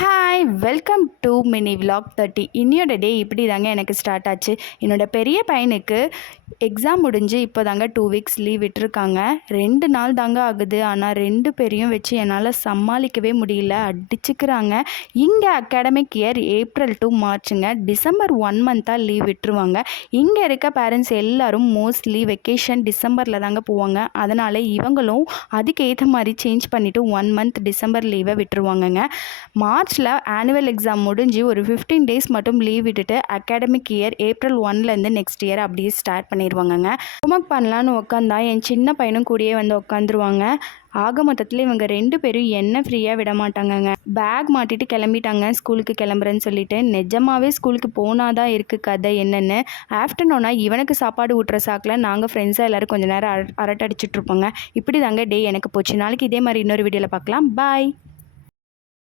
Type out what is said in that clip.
Hi welcome to mini vlog 30. இன்னையோட டே இப்படி தாங்க எனக்கு ஸ்டார்ட் ஆச்சு. என்னோட பெரிய பையனுக்கு எக்ஸாம் முடிஞ்சு இப்போ தாங்க 2 வீக்ஸ் லீவ் விட்டுருக்காங்க. 2 நாள் தாங்க ஆகுது. ஆனால் 2 பேரையும் வச்சு என்னால் சமாளிக்கவே முடியல, அடிச்சுக்கிறாங்க. இங்கே அகாடமிக் இயர் ஏப்ரல் டு மார்ச்சுங்க, டிசம்பர் 1 மந்த்தாக லீவ் விட்டுருவாங்க. இங்கே இருக்க பேரண்ட்ஸ் எல்லாரும் மோஸ்ட்லி வெக்கேஷன் டிசம்பரில் தாங்க போவாங்க. அதனால் இவங்களும் அதுக்கு ஏற்ற மாதிரி சேஞ்ச் பண்ணிவிட்டு 1 மந்த் டிசம்பர் லீவை விட்டுருவாங்கங்க. மார்ச்சில் ஆனுவல் எக்ஸாம் முடிஞ்சு ஒரு 15 டேஸ் மட்டும் லீவ் விட்டுட்டு அகாடமிக் இயர் ஏப்ரல் 1லேருந்து நெக்ஸ்ட் இயர் அப்படியே ஸ்டார்ட் பண்ணிடுவாங்கங்க. ஹோம்ஒர்க் பண்ணலான்னு உட்காந்தா என் சின்ன பையனும் கூடயே வந்து உட்காந்துருவாங்க. ஆக மொத்தத்தில் இவங்க 2 பேரும் என்ன ஃப்ரீயாக விட மாட்டாங்கங்க. பேக் மாட்டிட்டு கிளம்பிட்டாங்க ஸ்கூலுக்கு கிளம்புறேன்னு சொல்லிட்டு. நிஜமாவே ஸ்கூலுக்கு போனாதான் இருக்குது கதை என்னென்னு. ஆஃப்டர்நூனாக இவனுக்கு சாப்பாடு ஊட்டுற சாக்கில் நாங்கள் ஃப்ரெண்ட்ஸாக எல்லோரும் கொஞ்சம் நேரம் அரட்டை அடிச்சிட்ருப்போங்க. இப்படி தாங்க டே எனக்கு போச்சு. நாளைக்கு இதே மாதிரி இன்னொரு வீடியோவில் பார்க்கலாம். பாய்.